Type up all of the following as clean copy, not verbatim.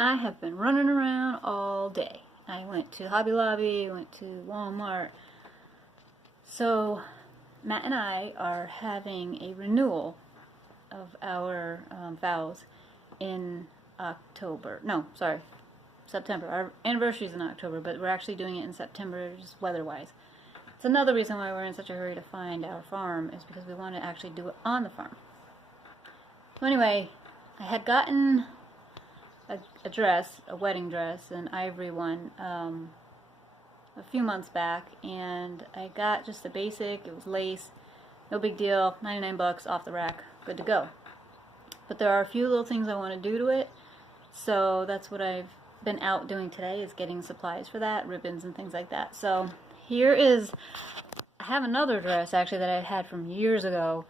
I have been running around all day. I went to Hobby Lobby, went to Walmart. So Matt and I are having a renewal of our vows in October. No, sorry, September. Our anniversary is in October, but we're actually doing it in September, just weather-wise. It's another reason why we're in such a hurry to find our farm, is because we want to actually do it on the farm. So anyway, I had gotten a dress, a wedding dress, an ivory one, a few months back, and I got just the basic. It was lace, no big deal, 99 bucks off the rack, good to go. But there are a few little things I want to do to it, so that's what I've been out doing today, is getting supplies for that, ribbons and things like that. So here is, I have another dress actually that I had from years ago,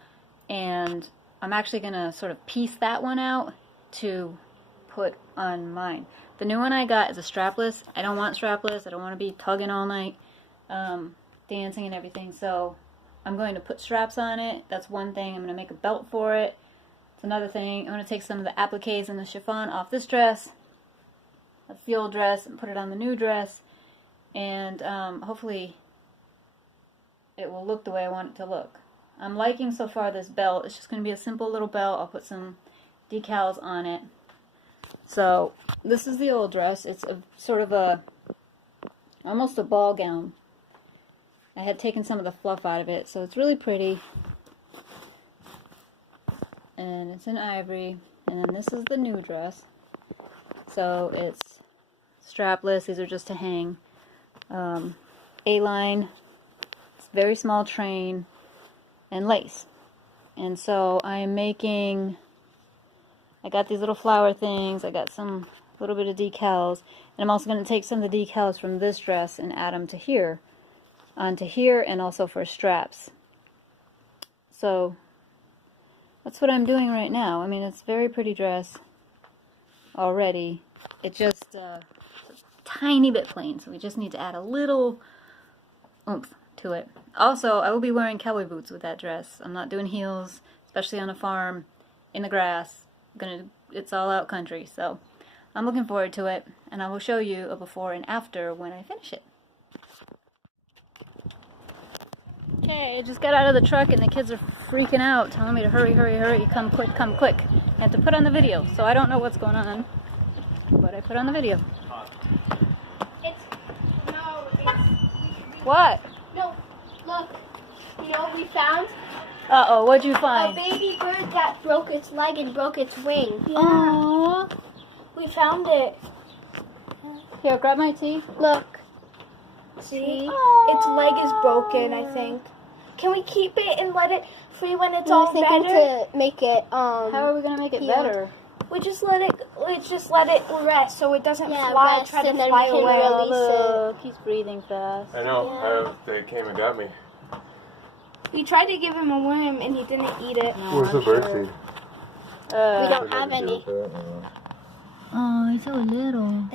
and I'm actually going to sort of piece that one out to put on mine. The new one I got is a strapless. I don't want strapless. I don't want to be tugging all night, dancing and everything. So I'm going to put straps on it. That's one thing. I'm going to make a belt for it. It's another thing. I'm going to take some of the appliques and the chiffon off this dress. That's the old dress, and put it on the new dress. And hopefully it will look the way I want it to look. I'm liking so far this belt. It's just going to be a simple little belt. I'll put some decals on it. So this is the old dress. It's a sort of almost a ball gown. I had taken some of the fluff out of it, so it's really pretty. And it's in ivory. And then this is the new dress. So it's strapless. These are just to hang. A-line. It's very small train. And lace. And so I am making, I got these little flower things, I got some little bit of decals, and I'm also going to take some of the decals from this dress and add them to here, onto here, and also for straps. So that's what I'm doing right now. I mean, it's a very pretty dress already. It just a tiny bit plain, so we just need to add a little oomph to it. Also, I will be wearing cowboy boots with that dress. I'm not doing heels, especially on a farm, in the grass. It's all out country, so I'm looking forward to it, and I will show you a before and after when I finish it. Okay, I just got out of the truck and the kids are freaking out, telling me to hurry, hurry, hurry, come quick, come quick. I have to put on the video, so I don't know what's going on, but I put on the video. What? No, look. You know what we found? Uh-oh, what'd you find? A baby bird that broke its leg and broke its wing. Yeah. Aww. We found it. Here, grab my tea. Look. See? Aww. Its leg is broken, I think. Can we keep it and let it free when it's all better? To make it, How are we gonna make it better? We just let it rest so it doesn't fly, try to fly away. Look, he's breathing fast. I know. They came and got me. We tried to give him a worm and he didn't eat it. No, Where's the bird seed? we don't have any. Oh, he's so little.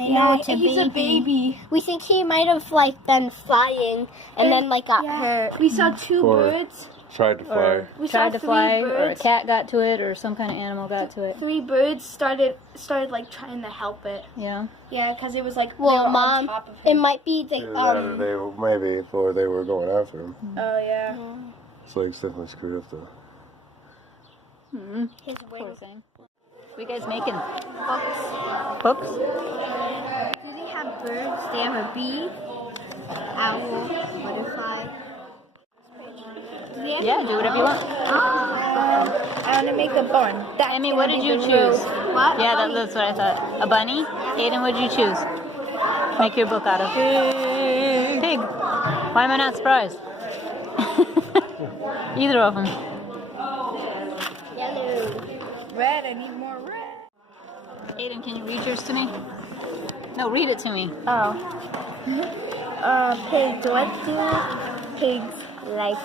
He's a baby. We think he might have been flying and then got hurt. We saw two birds. Tried to fly. We tried to fly, birds. or a cat got to it, or some kind of animal got to it. 3 birds started trying to help it. Yeah. Yeah, because it was well, they were Mom, on top of him. it might be the they were going after him. Oh yeah. His legs definitely screwed up though. his Poor wing. thing. What are you guys making? Books. Books? Do they have birds? They have a bee, owl, butterfly. Yeah, do whatever you want. I want to make a bun. Emmy, what did you choose? What? Yeah, that's what I thought. A bunny? Ayden, what did you choose? Make your book out of. Pig. Why am I not surprised? Either of them. Yellow. Red. I need more red. Ayden, can you read yours to me? No, read it to me. Oh. Pigs. What do pigs like?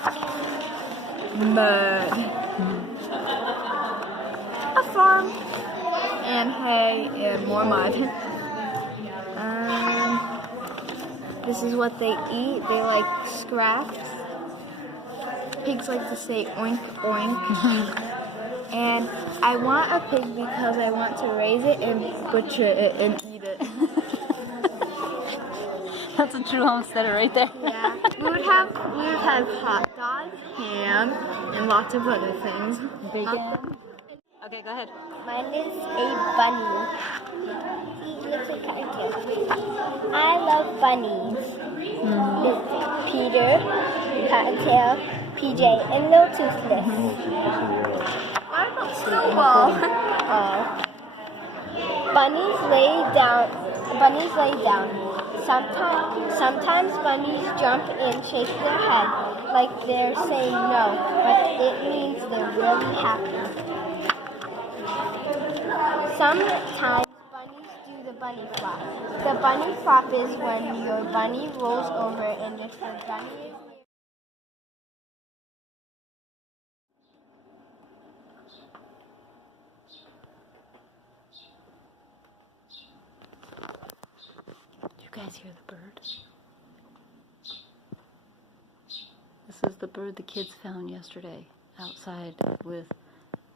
Mud. A farm. And hay and more mud. This is what they eat. They like scraps. Pigs like to say oink oink. And I want a pig because I want to raise it and butcher it and eat it. That's a true homesteader right there. Yeah. We would have hot dogs, ham, and lots of other things. Bacon. Okay, go ahead. Mine is a bunny. He looks like cottontail. I love bunnies. It's Peter, Cottontail, PJ, and Little Toothless. I got snowball. Bunnies lay down. Bunnies lay down. Sometimes bunnies jump and shake their head like they're saying no, but it means they're really happy. Sometimes bunnies do the bunny flop. The bunny flop is when your bunny rolls over and if the bunny is near. Did you guys hear the bird? This is the bird the kids found yesterday outside with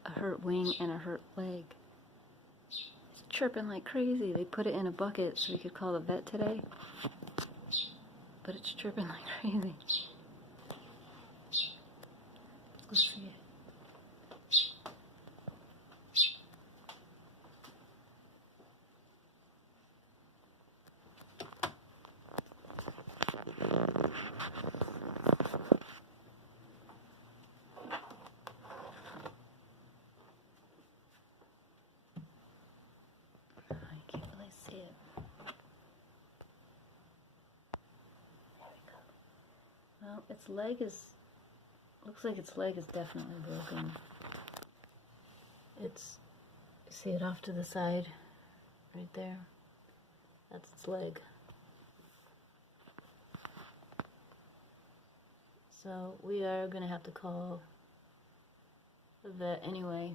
a hurt wing and a hurt leg. It's chirping like crazy. They put it in a bucket so we could call the vet today. But it's chirping like crazy. Let's go see it. I can't really see it. There we go. Well, its leg is, looks like its leg is definitely broken. It's, you see it off to the side, right there? That's its leg. So we are going to have to call the vet anyway.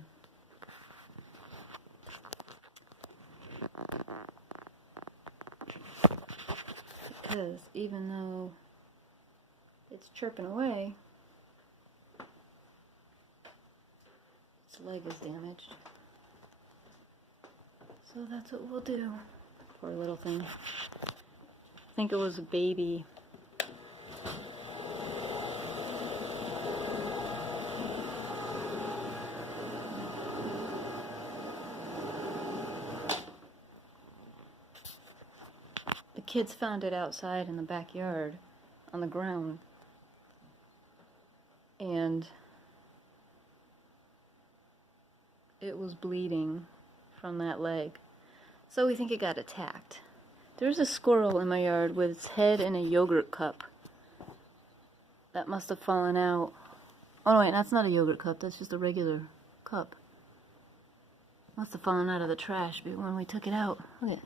Because even though it's chirping away, its leg is damaged. So that's what we'll do. Poor little thing. I think it was a baby. The kids found it outside in the backyard on the ground, and it was bleeding from that leg. So we think it got attacked. There's a squirrel in my yard with its head in a yogurt cup. That must have fallen out. Oh no, wait, that's not a yogurt cup, that's just a regular cup. Must have fallen out of the trash when we took it out. Look at it.